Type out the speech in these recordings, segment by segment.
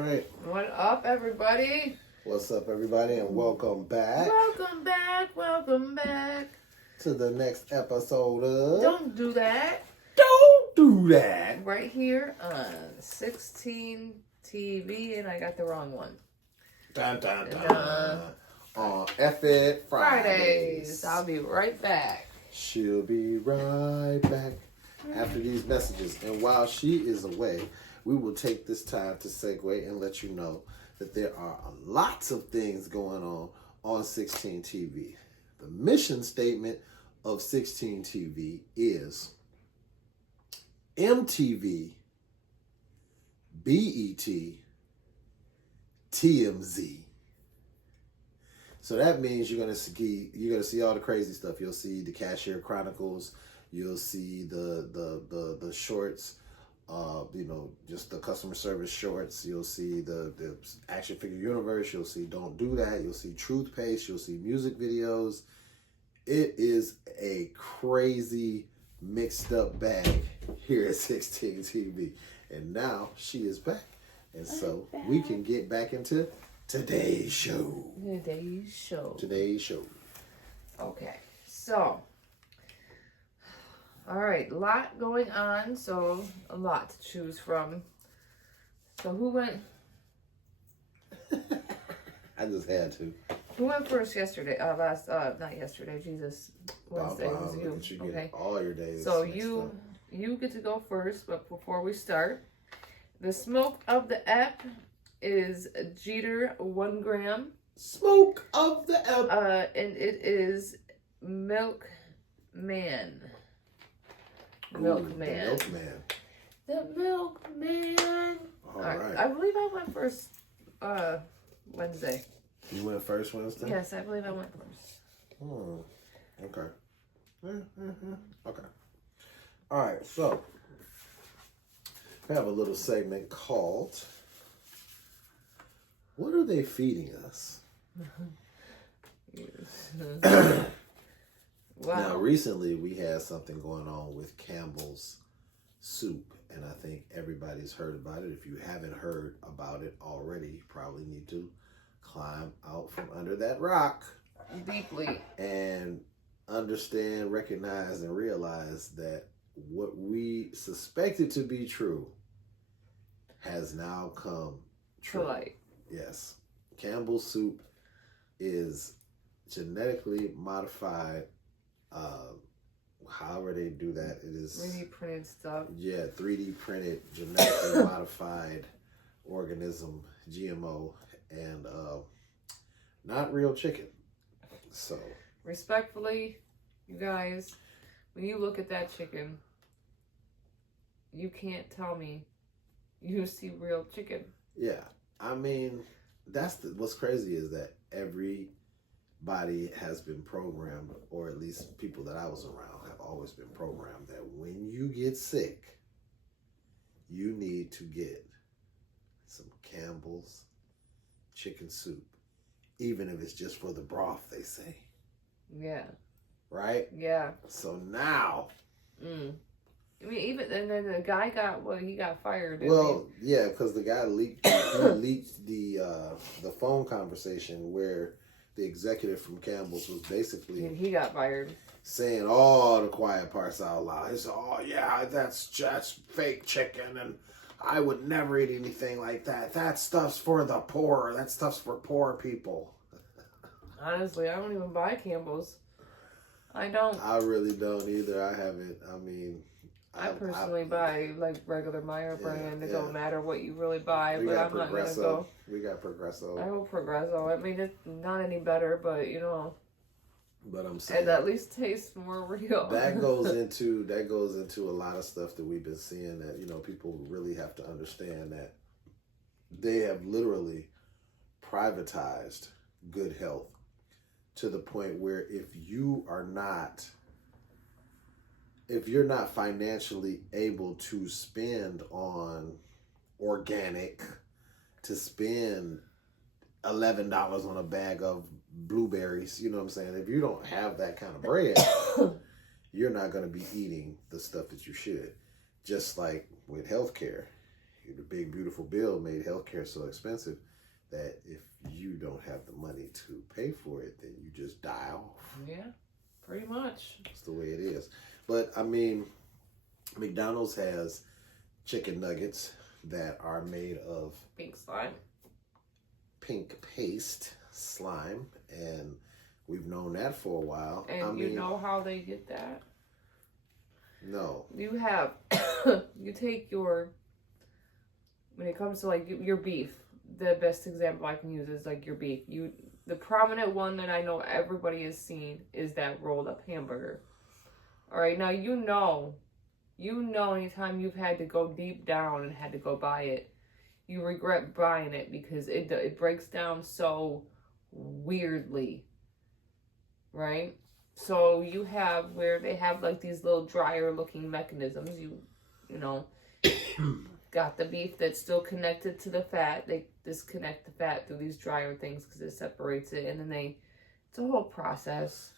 right. What up, everybody? What's up, everybody, and welcome back. Welcome back to the next episode of Don't Do That. Don't Do That. Right here on 16 TV, and I got the wrong one. Dun, dun, dun. On F It Fridays. I'll be right back. She'll be right back after these messages. And while she is away, we will take this time to segue and let you know that there are lots of things going on 16 TV. The mission statement of 16 TV is MTV, BET, TMZ. So that means you're gonna see all the crazy stuff. You'll see the Cashier Chronicles. You'll see the shorts. Just the customer service shorts. You'll see the action figure universe. You'll see Don't Do That. You'll see Truth Paste. You'll see music videos. It is a crazy mixed up bag here at 16 TV. And now she is back. And so we can get back into today's show. Today's show. Okay, so, all right, a lot going on, so a lot to choose from. So who went? I just had to. Who went first yesterday? Not yesterday. Jesus, Wednesday was you. Okay. All your days. So you get to go first, but before we start, the smoke of the app is Jeter 1 gram. Smoke of the app. And it is Milkman. The Milkman. The Milkman. All right. I believe I went first Wednesday. You went first Wednesday? Yes, I believe I went first. Okay. Okay. All right, so we have a little segment called What Are They Feeding Us? Wow. Now, recently we had something going on with Campbell's soup, and I think everybody's heard about it. If you haven't heard about it already, you probably need to climb out from under that rock Deeply. and understand, recognize, and realize that what we suspected to be true has now come true. To light. Yes. Campbell's soup is genetically modified. However they do that, it is 3D printed stuff. Yeah, 3D printed, genetically modified organism, GMO, and not real chicken. So, respectfully, you guys, when you look at that chicken, you can't tell me you see real chicken. Yeah, I mean, what's crazy is that everybody has been programmed, or at least people that I was around have always been programmed, that when you get sick, you need to get some Campbell's chicken soup, even if it's just for the broth, they say. Yeah. Right? Yeah. So now. I mean, even, and then the guy he got fired. Well, yeah, because the guy leaked the phone conversation where the executive from Campbell's was basically he got fired, saying all the quiet parts out loud. He said, "Oh yeah, that's just fake chicken, and I would never eat anything like that. That stuff's for the poor. That stuff's for poor people." Honestly, I don't even buy Campbell's. I don't. I really don't either. I haven't. I mean, I personally buy like regular Meyer brand. It don't matter what you really buy, but I'm not gonna go. We got Progresso. I hope Progresso. I mean, it's not any better, but But I'm saying it at least tastes more real. That goes into a lot of stuff that we've been seeing that people really have to understand that they have literally privatized good health to the point where if you're not financially able to spend on organic, to spend $11 on a bag of blueberries, you know what I'm saying? If you don't have that kind of bread, you're not going to be eating the stuff that you should. Just like with healthcare, the big beautiful bill made healthcare so expensive that if you don't have the money to pay for it, then you just die off. Yeah, pretty much. That's the way it is. But I mean, McDonald's has chicken nuggets that are made of Pink slime. Pink paste slime, and we've known that for a while. And you know how they get that? No. You have, you take your, when it comes to like your beef, the best example I can use is like your beef. The prominent one that I know everybody has seen is that rolled up hamburger. All right, now you know anytime you've had to go deep down and had to go buy it, you regret buying it because it breaks down so weirdly, right? So you have where they have like these little dryer looking mechanisms. You know, got the beef that's still connected to the fat. They disconnect the fat through these dryer things because it separates it, and then it's a whole process.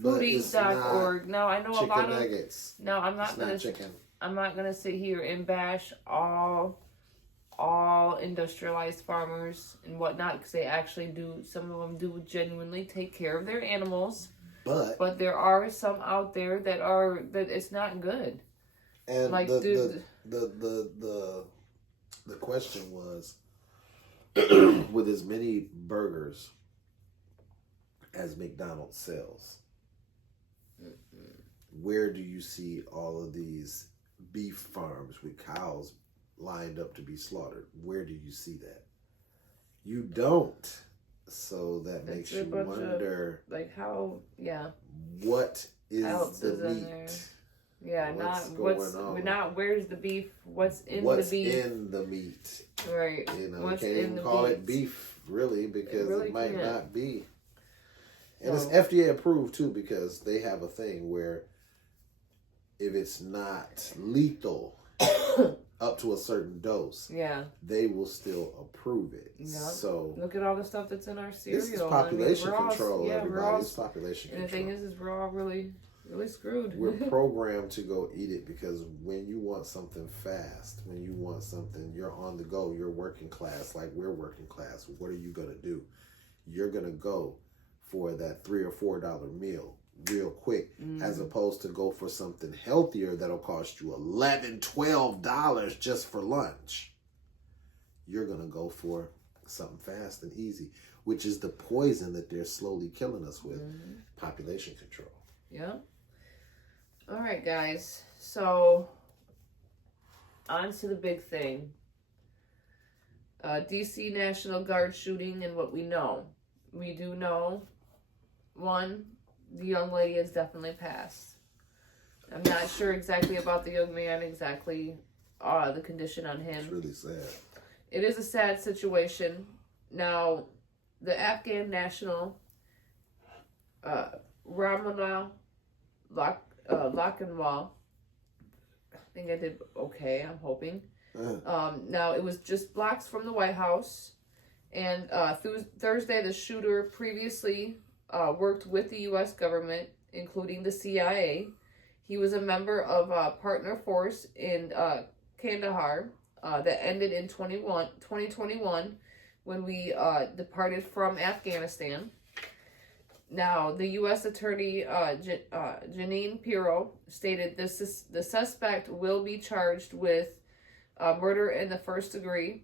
Foodies.org. Now I know a lot of nuggets. No, I'm not gonna. Chicken. I'm not gonna sit here and bash all industrialized farmers and whatnot because they actually do. Some of them do genuinely take care of their animals. But there are some out there that it's not good. And like the question was, with as many burgers as McDonald's sells, where do you see all of these beef farms with cows lined up to be slaughtered? Where do you see that? You don't. So that makes you wonder, like how, yeah. What is the meat? Yeah, where's the beef? What's in the beef? What's in the meat? Right. You know, you can't even call it beef, really, because it might not be. And it's FDA approved, too, because they have a thing where if it's not lethal up to a certain dose, they will still approve it. Yeah. So look at all the stuff that's in our cereal. This is population control, everybody. It's population control. And the thing is we're all really screwed. We're programmed to go eat it because when you want something fast, when you want something, you're on the go, you're working class like we're working class. What are you going to do? You're going to go for that $3 or $4 meal real quick, as opposed to go for something healthier that'll cost you $11, $12 just for lunch. You're going to go for something fast and easy, which is the poison that they're slowly killing us with. Population control. Yeah. All right, guys. So, on to the big thing. DC National Guard shooting and what we know. We do know, one, the young lady has definitely passed. I'm not sure exactly about the young man, the condition on him. It's really sad. It is a sad situation. Now, the Afghan national, Ramallah Lakhanwal, I think I did okay, I'm hoping. Now, it was just blocks from the White House. And Thursday, the shooter previously worked with the U.S. government, including the CIA. He was a member of a partner force in Kandahar that ended in 2021 when we departed from Afghanistan. Now, the U.S. Attorney Janine Pirro stated the suspect will be charged with murder in the first degree.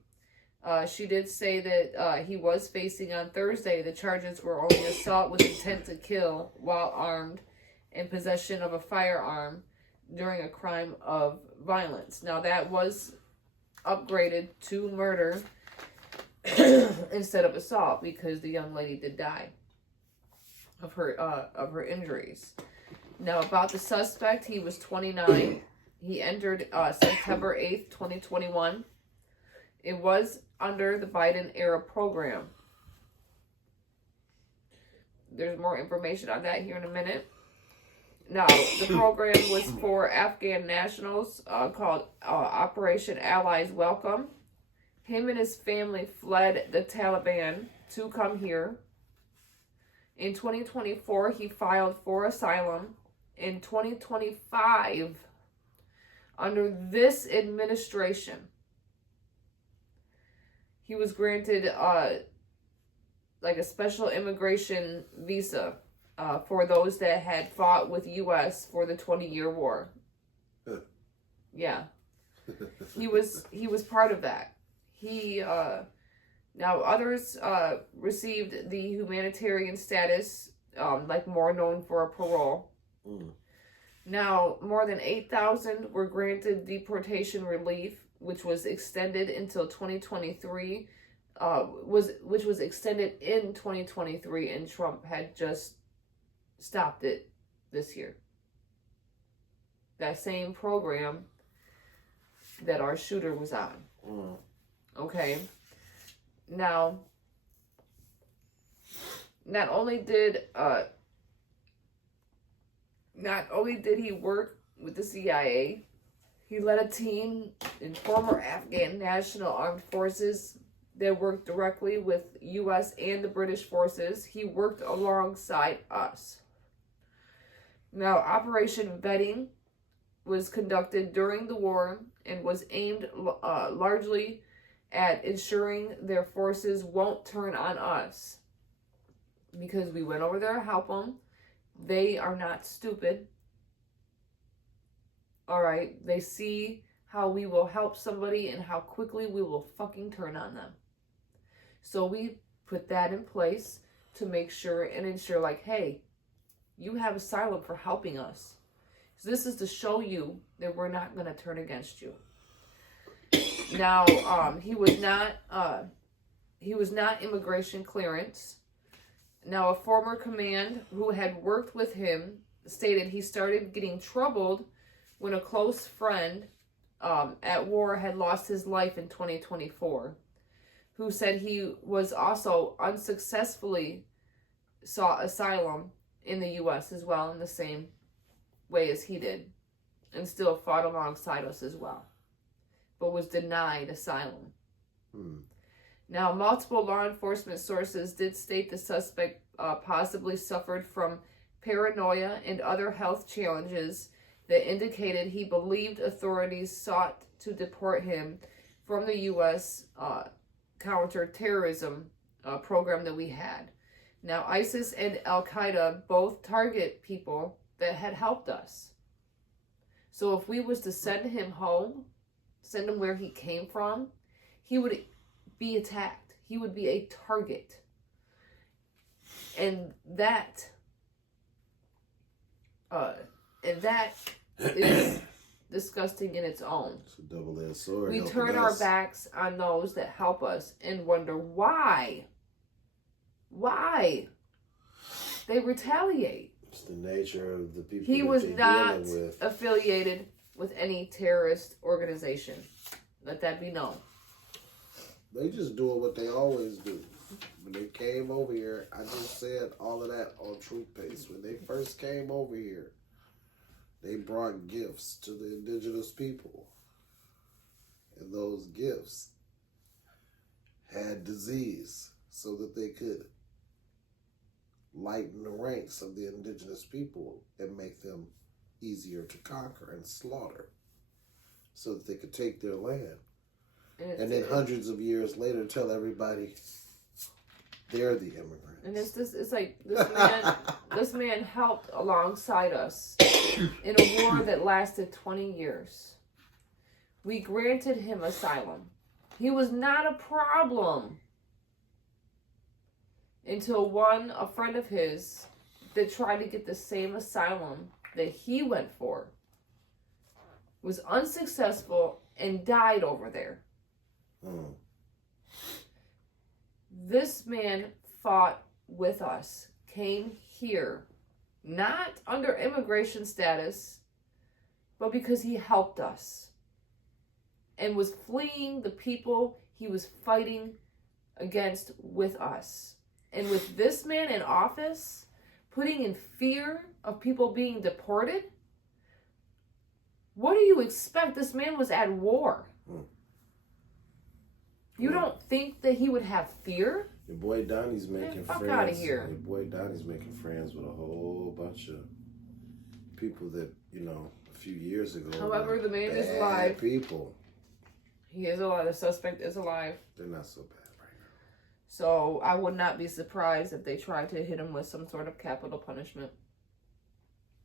She did say that he was facing on Thursday. The charges were only assault with intent to kill while armed and possession of a firearm during a crime of violence. Now that was upgraded to murder instead of assault because the young lady did die of her injuries. Now about the suspect, he was 29. He entered September 8th, 2021. It was under the Biden era program. There's more information on that here in a minute. Now, the program was for Afghan nationals called Operation Allies Welcome. Him and his family fled the Taliban to come here. In 2024, he filed for asylum. In 2025, under this administration, he was granted like a special immigration visa for those that had fought with U.S. for the 20-year war. Yeah, he was part of that. He now others received the humanitarian status, like more known for a parole. Now more than 8,000 were granted deportation relief, which was extended until 2023. Which was extended in 2023, and Trump had just stopped it this year. That same program that our shooter was on. Okay. Now, not only did he work with the CIA, he led a team in former Afghan National Armed Forces that worked directly with U.S. and the British forces. He worked alongside us. Now, Operation Vetting was conducted during the war and was aimed largely at ensuring their forces won't turn on us. Because we went over there to help them. They are not stupid. Alright, they see how we will help somebody and how quickly we will fucking turn on them. So we put that in place to make sure and ensure, like, hey, you have asylum for helping us. So this is to show you that we're not going to turn against you. Now, he was not immigration clearance. Now, a former command who had worked with him stated he started getting troubled when a close friend at war had lost his life in 2024, who said he was also unsuccessfully sought asylum in the U.S. as well in the same way as he did, and still fought alongside us as well, but was denied asylum. Now, multiple law enforcement sources did state the suspect possibly suffered from paranoia and other health challenges that indicated he believed authorities sought to deport him from the U.S. Counterterrorism program that we had. Now, ISIS and Al-Qaeda both target people that had helped us. So if we was to send him home, send him where he came from, he would be attacked. He would be a target. And that is disgusting in its own. It's a double-edged sword. We turn our backs on those that help us and wonder why. Why? They retaliate. It's the nature of the people he was not affiliated with any terrorist organization. Let that be known. They just doing what they always do. When they came over here, I just said all of that on Truth Paste. When they first came over here, they brought gifts to the indigenous people. And those gifts had disease so that they could lighten the ranks of the indigenous people and make them easier to conquer and slaughter so that they could take their land. And then hundreds of years later tell everybody they're the immigrants. And it's like this man helped alongside us in a war that lasted 20 years. We granted him asylum. He was not a problem until a friend of his that tried to get the same asylum that he went for was unsuccessful and died over there. This man fought with us, came here, not under immigration status, but because he helped us and was fleeing the people he was fighting against with us. And with this man in office, putting in fear of people being deported, what do you expect? This man was at war. You don't think that he would have fear? Your boy Donnie's making fuck friends. Out of here. Your boy Donnie's making friends with a whole bunch of people that, a few years ago. However, the man is alive. People. He is alive. The suspect is alive. They're not so bad right now. So I would not be surprised if they tried to hit him with some sort of capital punishment.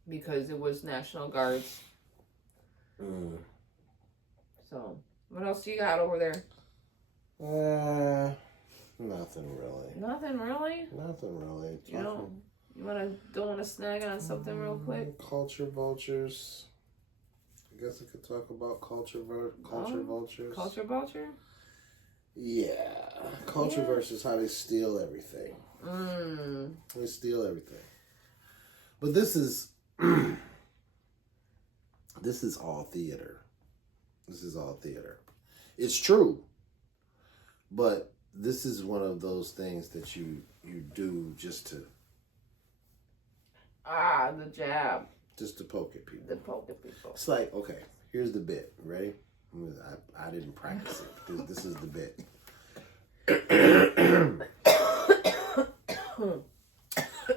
Because it was National Guards. So, what else do you got over there? Nothing really. Nothing really? Nothing really. Don't want to snag on something real quick? Culture vultures. I guess I could talk about culture vultures. Culture vulture? Yeah. Culture versus how they steal everything. They steal everything. But this is this is all theater. This is all theater. It's true. But this is one of those things that you do just to... the jab. Just to poke at people. It's like, okay, here's the bit. Ready? I didn't practice it. This is the bit.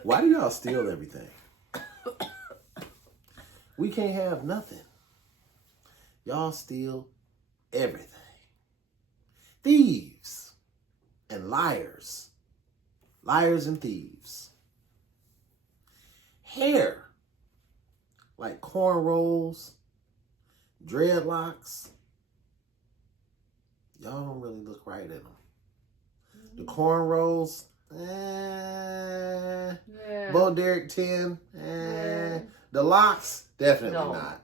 Why do y'all steal everything? We can't have nothing. Y'all steal everything. Thieves and liars. Liars and thieves. Hair. Like cornrows, dreadlocks. Y'all don't really look right in them. The cornrows, Bo Derek 10, The locks, definitely not.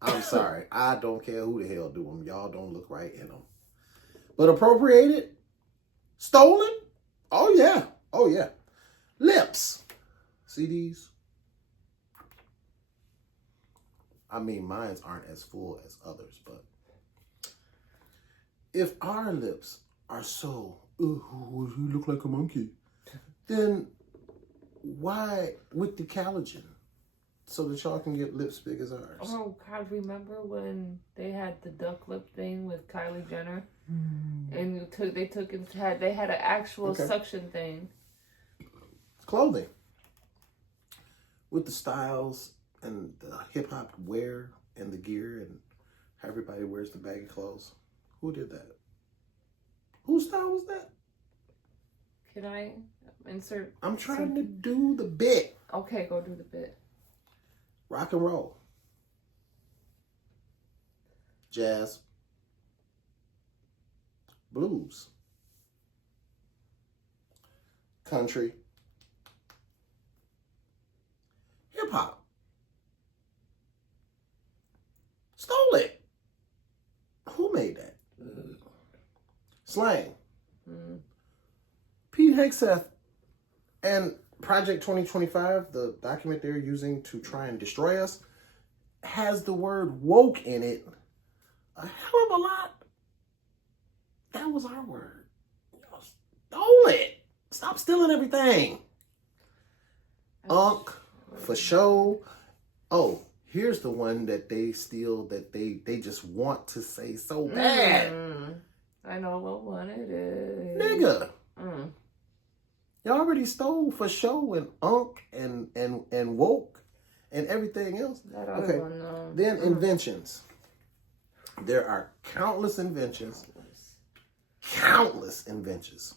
I'm sorry. I don't care who the hell do them. Y'all don't look right in them. But appropriated? Stolen? Oh, yeah. Oh, yeah. Lips. CDs? I mean, mine aren't as full as others, but if our lips are so, you look like a monkey, then why with the collagen? So that y'all can get lips big as ours. Oh, God, remember when they had the duck lip thing with Kylie Jenner? And they had an actual suction thing. Clothing. With the styles and the hip hop wear and the gear and how everybody wears the baggy clothes. Who did that? Whose style was that? Can I insert? I'm trying to do the bit. Okay, go do the bit. Rock and roll. Jazz. Blues. Country. Hip hop. Stole it. Who made that? Slang. Pete Hegseth and Project 2025, the document they're using to try and destroy us, has the word woke in it a hell of a lot. That was our word. Y'all stole it. Stop stealing everything. Unk, for show. Oh, here's the one that they steal that they just want to say so bad. I know what one it is. Nigga. You already stole for show and unk and woke and everything else. That other one, though. Then inventions. There are countless inventions. Countless inventions.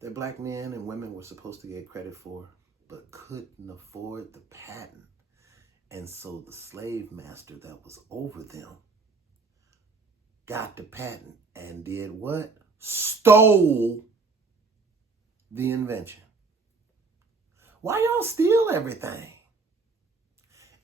That black men and women were supposed to get credit for, but couldn't afford the patent. And so the slave master that was over them got the patent and did what? Stole the invention. Why y'all steal everything?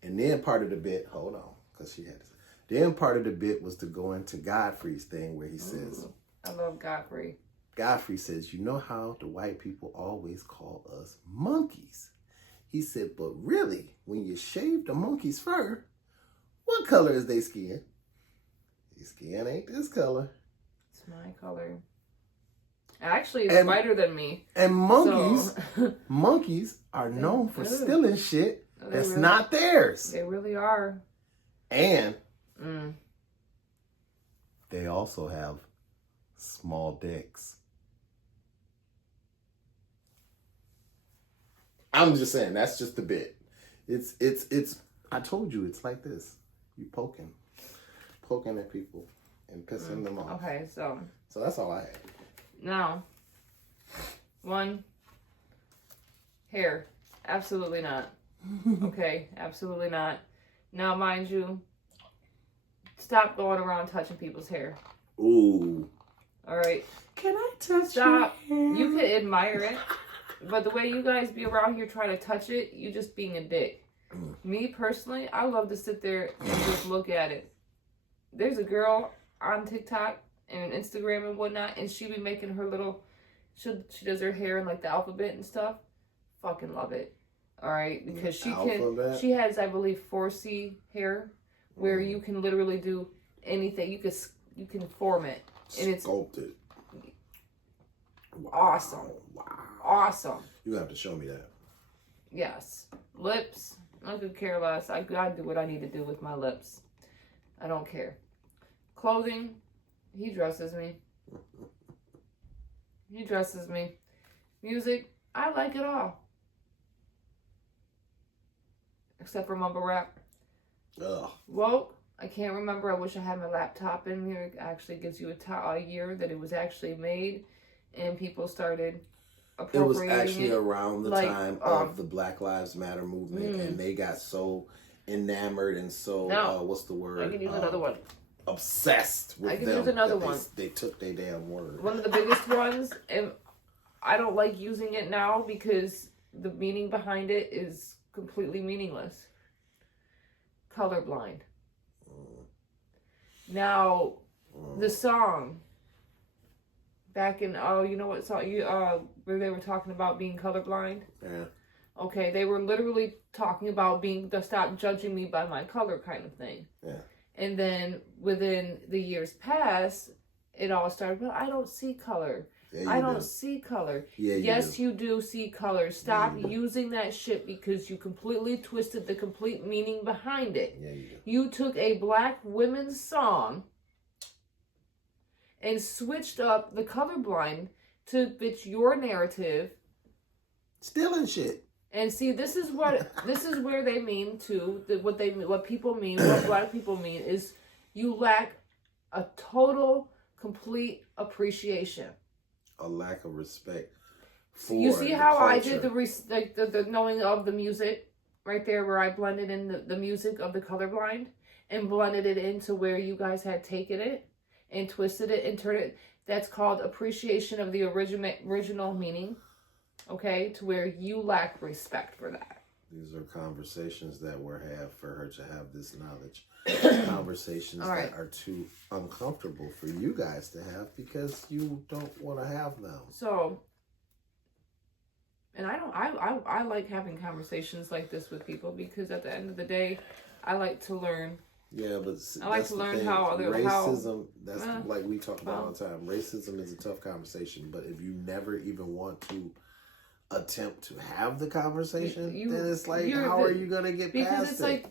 And then part of the bit, hold on, because she had to say, then part of the bit was to go into Godfrey's thing where he says, I love Godfrey. Godfrey says, you know how the white people always call us monkeys? He said, but really, when you shave the monkey's fur, what color is their skin? Their skin ain't this color. It's my color. Actually, it's lighter than me. And monkeys are known for stealing shit that's really, not theirs. They really are. And they also have small dicks. I'm just saying, that's just the bit. It's I told you, it's like this. You poking at people. and pissing them off. Okay, so that's all I had. Now, one, hair. Absolutely not. Okay, absolutely not. Now, mind you, stop going around touching people's hair. Ooh. All right. Can I touch Stop. your hair? You can admire it, but the way you guys be around here trying to touch it, you just being a dick. Me personally, I love to sit there and just look at it. There's a girl on TikTok and Instagram and whatnot, and she be making her little, she does her hair in like the alphabet and stuff. Fucking love it. All right, because she has, I believe, 4C hair, where you can literally do anything. You can form it, and it's sculpted. Awesome. Wow. Awesome. You have to show me that. Yes. Lips. I could care less. I gotta do what I need to do with my lips. I don't care. Clothing. He dresses me. He dresses me. Music. I like it all. Except for mumble rap. Ugh. Woke. I can't remember. I wish I had my laptop in here. It actually gives you a year that it was actually made. And people started appropriating it. Was actually around the time of the Black Lives Matter movement. And they got so enamored and so, what's the word? I can use another one. Obsessed with them. I can use another one. They took their damn word. One of the biggest ones, and I don't like using it now because the meaning behind it is completely meaningless. Colorblind. Now, the song back in you know what song where they were talking about being colorblind? Yeah. Okay, they were literally talking about stop judging me by my color kind of thing. Yeah. And then within the years past, it all started, well, I don't see color. Yeah, I don't see color. Yeah, yes, you do see color. Stop using that shit because you completely twisted the complete meaning behind it. Yeah, you do. You took a black women's song and switched up the colorblind to fit your narrative. Stealing shit. And see, this is where they mean too. What people mean, what black people mean is you lack a total, complete appreciation. A lack of respect for you see how culture. I did the knowing of the music right there, where I blended in the music of the colorblind and blended it into where you guys had taken it and twisted it and turned it. That's called appreciation of the original meaning. Okay, to where you lack respect for that. These are conversations that were had for her to have this knowledge. Conversations that are too uncomfortable for you guys to have because you don't want to have them. So, and I like having conversations like this with people because at the end of the day, I like to learn. Yeah, but I like to learn racism. That's like we talk about all the time. Racism is a tough conversation, but if you never even want to attempt to have the conversation, then it's like, how are you gonna get past it? Because it's like,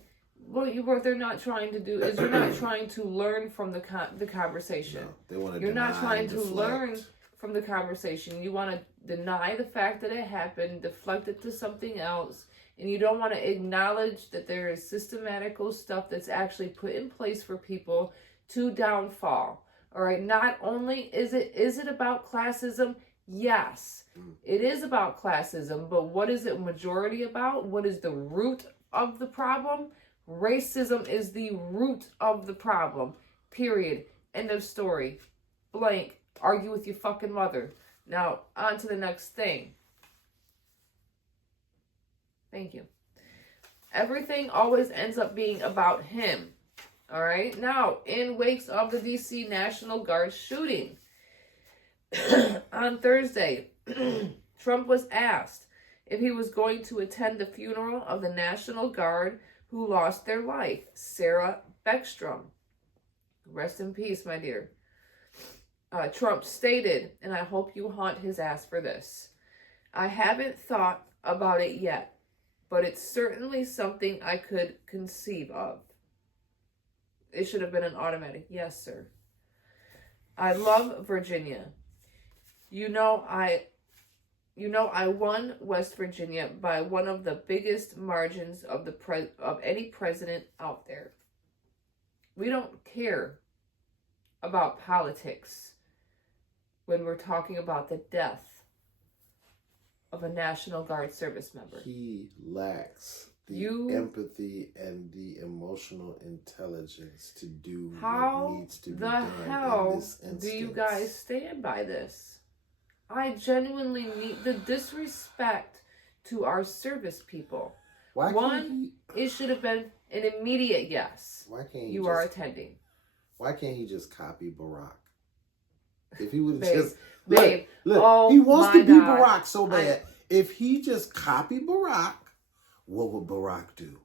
what they're not trying to do is you're not trying to learn from the conversation. No, they want to. You're not trying to learn from the conversation. You want to deny the fact that it happened, deflect it to something else, and you don't want to acknowledge that there is systematical stuff that's actually put in place for people to downfall. All right. Not only is it about classism. Yes, it is about classism, but what is it majority about? What is the root of the problem? Racism is the root of the problem. Period. End of story. Blank. Argue with your fucking mother. Now, on to the next thing. Thank you. Everything always ends up being about him. All right? Now, in wakes of the DC National Guard shooting, on Thursday, Trump was asked if he was going to attend the funeral of the National Guard who lost their life, Sarah Beckstrom. Rest in peace, my dear. Trump stated, and I hope you haunt his ass for this, I haven't thought about it yet, but it's certainly something I could conceive of. It should have been an automatic, yes, sir. I love Virginia. You know I won West Virginia by one of the biggest margins of any president out there. We don't care about politics when we're talking about the death of a National Guard service member. He lacks the empathy and the emotional intelligence to do what needs to be done in this instance. Do you guys stand by this? I genuinely need the disrespect to our service people. It should have been an immediate yes. Why can't you are attending? Why can't he just copy Barack? If he would have just look, he wants to be Barack so bad. If he just copied Barack, what would Barack do?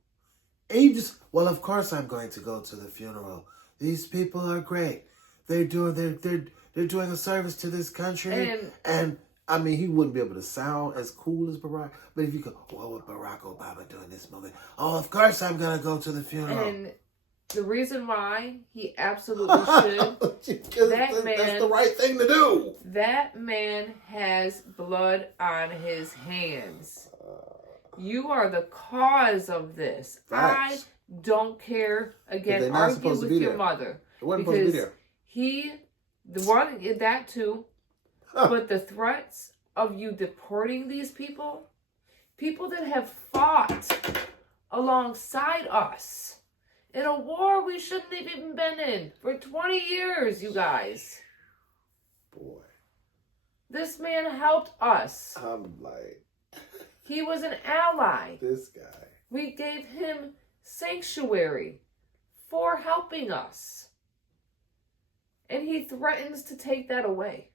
He just, well, of course I'm going to go to the funeral. These people are great. They're doing a service to this country. And I mean, he wouldn't be able to sound as cool as Barack. But if you go, what would Barack Obama do in this moment? Oh, of course I'm going to go to the funeral. And the reason why he absolutely should, that's the right thing to do. That man has blood on his hands. You are the cause of this. Facts. I don't care. Again, argue with your mother. It wasn't supposed to be there. That too. But the threats of you deporting these people that have fought alongside us in a war we shouldn't have even been in for 20 years, you guys. Boy. This man helped us. I'm like... He was an ally. This guy. We gave him sanctuary for helping us. And he threatens to take that away.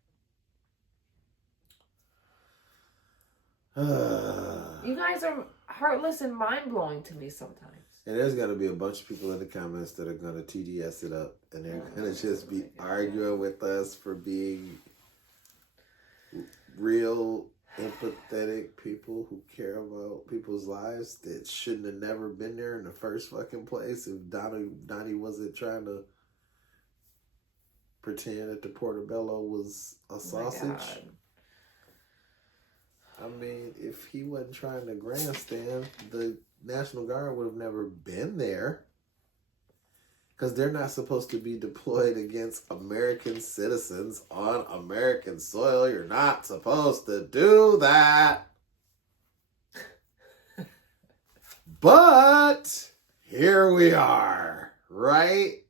You guys are heartless and mind-blowing to me sometimes. And there's going to be a bunch of people in the comments that are going to TDS it up. And they're going to just be arguing with us for being real, empathetic people who care about people's lives that shouldn't have never been there in the first fucking place. If Donnie wasn't trying to pretend that the portobello was a sausage. I mean, if he wasn't trying to grandstand, the National Guard would have never been there. Because they're not supposed to be deployed against American citizens on American soil. You're not supposed to do that. But here we are, right?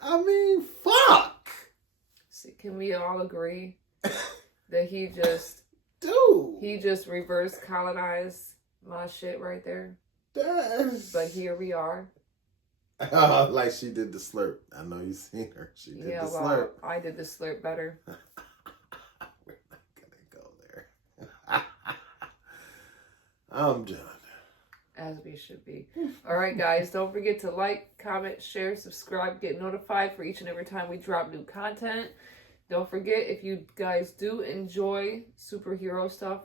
I mean, fuck. See, can we all agree that he just reverse colonized my shit right there? But here we are. Like she did the slurp. I know you've seen her. She did the slurp. Well, I did the slurp better. We're not gonna go there. I'm done. As we should be. Alright guys, don't forget to like, comment, share, subscribe, get notified for each and every time we drop new content. Don't forget, if you guys do enjoy superhero stuff,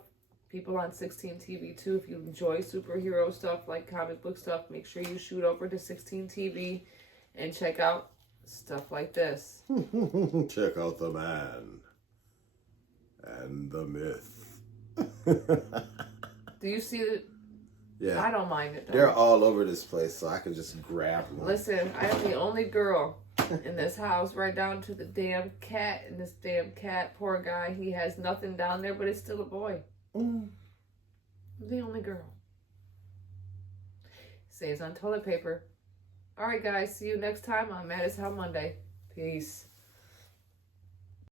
people on 16 TV too, if you enjoy superhero stuff like comic book stuff, make sure you shoot over to 16 TV and check out stuff like this. Check out the man and the myth. Do you see it? Yeah. I don't mind it though. They're all over this place, so I can just grab one. Listen, I am the only girl in this house, right down to the damn cat. And this damn cat, poor guy, he has nothing down there, but it's still a boy. I'm the only girl. Saves on toilet paper. Alright guys, see you next time on Mad as Hell Monday. Peace.